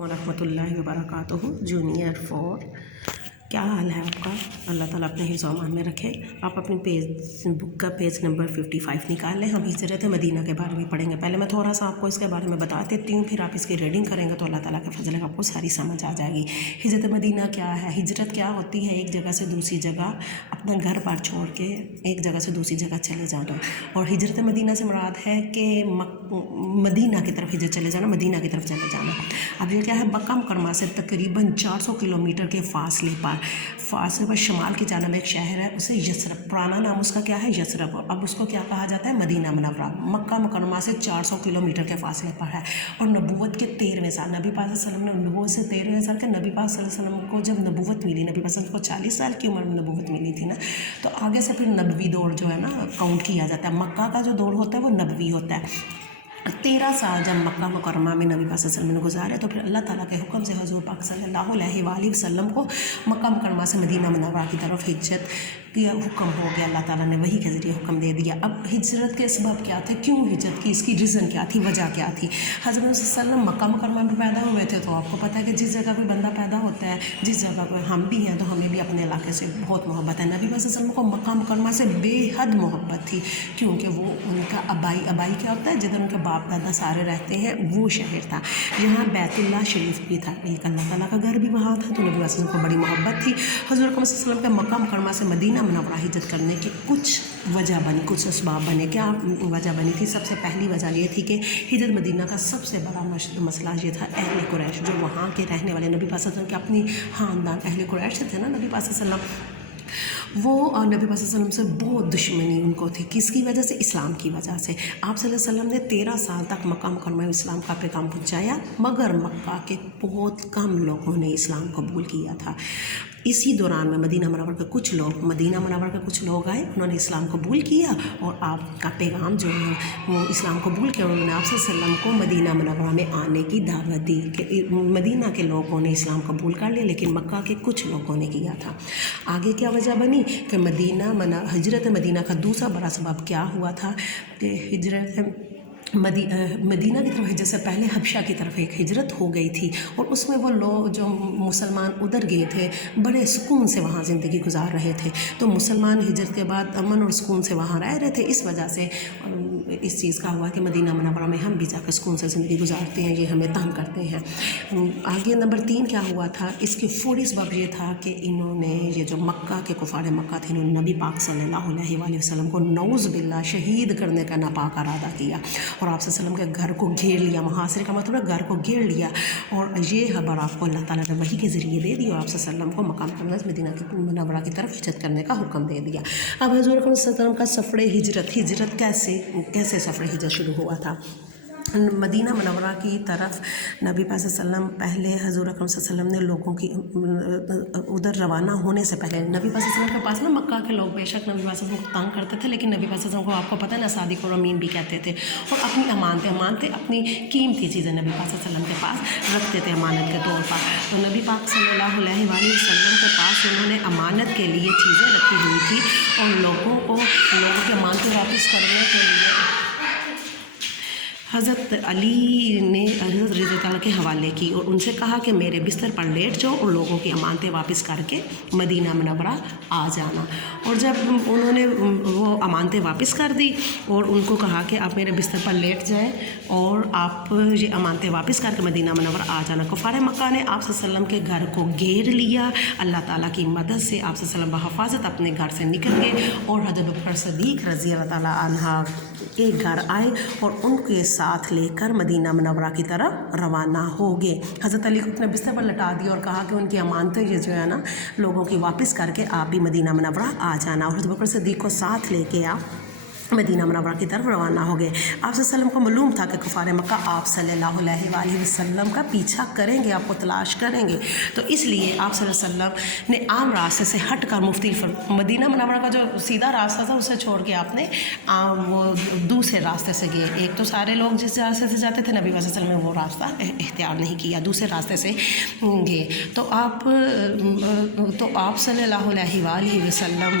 ورحمۃ اللہ وبرکاتہ۔ جونیئر 4 کیا حال ہے آپ کا؟ اللہ تعالیٰ اپنے حفظ و امان میں رکھے۔ آپ اپنی بک کا پیج نمبر 55 نکال لیں۔ ہم ہجرت مدینہ کے بارے میں پڑھیں گے۔ پہلے میں تھوڑا سا آپ کو اس کے بارے میں بتا دیتی ہوں، پھر آپ اس کی ریڈنگ کریں گے تو اللہ تعالیٰ کے فضل آپ کو ساری سمجھ آ جائے گی۔ ہجرت مدینہ کیا ہے؟ ہجرت کیا ہوتی ہے؟ ایک جگہ سے دوسری جگہ اپنا گھر بار چھوڑ کے ایک جگہ سے دوسری جگہ چلے جانا۔ اور ہجرت مدینہ سے مراد ہے کہ مدینہ کی طرف ہجرت چلے جانا، مدینہ کی طرف چلے جانا۔ اب یہ کیا ہے؟ مکہ مکرمہ سے تقریباً 400 کلومیٹر کے فاصلے پر شمال کی جانب ایک شہر ہے، اسے یثرب، پرانا نام اس کا کیا ہے؟ یثرب۔ اب اس کو کیا کہا جاتا ہے؟ مدینہ منورہ۔ مکہ مکرمہ سے 400 کلومیٹر کے فاصلے پر ہے۔ اور نبوت کے 13ویں سال، نبی پاک صلی اللہ علیہ وسلم نے نبوت سے 13ویں سال کے نبی پاک صلی اللہ علیہ وسلم کو جب نبوت ملی، نبی پاک صلی اللہ علیہ وسلم کو 40 سال کی عمر میں نبوت ملی تھی نا، تو آگے سے پھر نبوی دور جو ہے نا کاؤنٹ کیا جاتا ہے۔ مکہ کا جو دور ہوتا ہے وہ نبوی ہوتا ہے۔ 13 سال جب مکہ مکرمہ میں نبی پاک صلی اللہ علیہ وسلم نے گزارے تو پھر اللہ تعالیٰ کے حکم سے حضور پاک صلی اللہ علیہ وآلہ وسلم کو مکہ مکرمہ سے مدینہ منورہ کی طرف ہجرت کا حکم ہو گیا۔ اللہ تعالیٰ نے وہی کے ذریعے حکم دے دیا۔ اب ہجرت کے اسباب کیا تھے؟ کیوں ہجرت کی؟ اس کی ریزن کیا تھی؟ وجہ کیا تھی؟ حضرت صلی اللہ علیہ وسلم مکہ مکرمہ میں پیدا ہوئے تھے، تو آپ کو پتہ ہے کہ جس جگہ کوئی بندہ پیدا ہوتا ہے، جس جگہ پہ ہم بھی ہیں تو ہمیں بھی اپنے علاقے سے بہت محبت ہے۔ نبی صلی اللہ علیہ وسلم کو مکہ مکرمہ سے بے حد محبت تھی، کیونکہ وہ ان کا آبائی کیا ہوتا ہے؟ جدھر ان کے باپ دادا سارے رہتے ہیں وہ شہر تھا۔ یہاں بیت اللہ شریف بھی تھا، ایک اللہ تعالیٰ کا گھر بھی وہاں تھا، تو نبی صلی اللہ علیہ وسلم کو بڑی محبت تھی۔ حضور اکرم صلی اللہ علیہ وسلم کے مکہ مکرمہ سے مدینہ منورہ ہجرت کرنے کی کچھ وجہ بنی، کچھ اسباب بنے۔ کیا وجہ بنی تھی؟ سب سے پہلی وجہ یہ تھی کہ ہجرت مدینہ کا سب سے بڑا مسئلہ یہ تھا اہل قریش، جو وہاں کے رہنے والے نبی پاک صلی اللہ علیہ وسلم کے اپنی خاندان اہل قریش تھے نا، نبی پاک صلی اللہ علیہ وسلم، وہ نبی پاک صلی اللہ علیہ وسلم سے بہت دشمنی ان کو تھی۔ کس کی وجہ سے؟ اسلام کی وجہ سے۔ آپ صلی اللہ علیہ وسلم نے 13 سال تک مکہ مکرمہ میں اسلام کا پیغام پہنچایا، مگر مکہ کے بہت کم لوگوں نے اسلام قبول کیا تھا۔ اسی دوران میں مدینہ منورہ کے کچھ لوگ آئے، انہوں نے اسلام قبول کیا اور آپ کا پیغام جو ہے وہ اسلام قبول کیا۔ انہوں نے آپ صلی اللہ علیہ وسلم کو مدینہ منورہ میں آنے کی دعوت دی کہ مدینہ کے لوگوں نے اسلام قبول کر لیا، لیکن مکہ کے کچھ لوگوں نے کیا تھا۔ آگے کیا وجہ بنی کہ ہجرت مدینہ کا دوسرا بڑا سبب کیا ہوا تھا کہ ہجرت مدینہ کی طرف ہجرت سے پہلے حبشہ کی طرف ایک ہجرت ہو گئی تھی، اور اس میں وہ لوگ جو مسلمان ادھر گئے تھے بڑے سکون سے وہاں زندگی گزار رہے تھے، تو مسلمان ہجرت کے بعد امن اور سکون سے وہاں رہ رہے تھے۔ اس وجہ سے اس چیز کا ہوا کہ مدینہ منورہ میں ہم بھی جا کے سکون سے زندگی گزارتے ہیں، یہ ہمیں تنگ کرتے ہیں۔ آگے نمبر 3 کیا ہوا تھا؟ اس کے فوری سبب یہ تھا کہ انہوں نے، یہ جو مکہ کے کفار مکہ تھے، انہوں نے نبی پاک صلی اللہ علیہ وآلہ وسلم کو نعوذ باللہ شہید کرنے کا ناپاک ارادہ کیا، اور آپ صلی اللہ علیہ وسلم کے گھر کو گھیر لیا۔ محاصرے کا مطلب ہے گھر کو گھیر لیا، اور یہ خبر آپ کو اللہ تعالیٰ نے وحی کے ذریعے دے دی، اور آپ صلی اللہ علیہ وسلم کو مکہ مکرمہ سے مدینہ منورہ کی طرف ہجرت کرنے کا حکم دے دیا۔ اب حضور اکرم صلی اللہ علیہ وسلم کا سفر ہجرت کیسے سفر ہجرت شروع ہوا تھا؟ مدینہ منورہ کی طرف نبی پاک صلی اللہ علیہ وسلم پہلے، حضور اکرم صلی اللہ علیہ وسلم نے لوگوں کی ادھر روانہ ہونے سے پہلے، نبی پاک صلی اللہ علیہ وسلم کے پاس نا مکہ کے لوگ بے شک نبی پاک صلی اللہ علیہ وسلم کو تنگ کرتے تھے، لیکن نبی پاک صلی اللہ علیہ وسلم کو آپ کو پتہ ہے نا صادق اور امین بھی کہتے تھے، اور اپنی امانتیں اپنی قیمتی چیزیں نبی پاک صلی اللہ علیہ وسلم کے پاس رکھتے تھے امانت کے طور پر۔ تو نبی پاک صلی اللہ علیہ وآلہ وسلم کے پاس انہوں نے امانت کے لیے چیزیں رکھی ہوئی تھی، اور لوگوں کی امانتیں واپس کرنے کے لیے حضرت علی نے حضرت رضی اللہ عنہ کے حوالے کی، اور ان سے کہا کہ میرے بستر پر لیٹ جاؤ اور لوگوں کی امانتیں واپس کر کے مدینہ منورہ آ جانا۔ اور جب انہوں نے وہ امانتیں واپس کر دی اور ان کو کہا کہ آپ میرے بستر پر لیٹ جائیں اور آپ یہ امانتیں واپس کر کے مدینہ منورہ آ جانا، کفار مکہ نے آپ صلی اللہ علیہ وسلم کے گھر کو گھیر لیا۔ اللہ تعالیٰ کی مدد سے آپ صلی اللہ علیہ وسلم بحفاظت اپنے گھر سے نکل گئے، اور حضرت بکر صدیق رضی اللہ تعالیٰ عنہ کے گھر آئے اور ان کے ساتھ لے کر مدینہ منورہ کی طرف روانہ ہو گئے۔ حضرت علی کو اپنے بستر پر لٹا دیا اور کہا کہ ان کی امانتیں یہ جو ہے نا لوگوں کی واپس کر کے آپ بھی مدینہ منورہ آ جانا، اور حضرت بکر صدیق کو ساتھ لے کے آپ مدینہ منورہ کی طرف روانہ ہو گئے۔ آپ صلی اللہ علیہ وسلم کو معلوم تھا کہ کفار مکہ آپ صلی اللہ علیہ وآلہ وسلم کا پیچھا کریں گے، آپ کو تلاش کریں گے، تو اس لیے آپ صلی اللہ علیہ وسلم نے عام راستے سے ہٹ کر مدینہ منورہ کا جو سیدھا راستہ تھا اسے چھوڑ کے آپ نے وہ دوسرے راستے سے گئے۔ ایک تو سارے لوگ جس راستے سے جاتے تھے، نبی صلی اللہ علیہ وسلم نے وہ راستہ اختیار نہیں کیا، دوسرے راستے سے گئے۔ تو آپ صلی اللہ علیہ وآلہ وسلم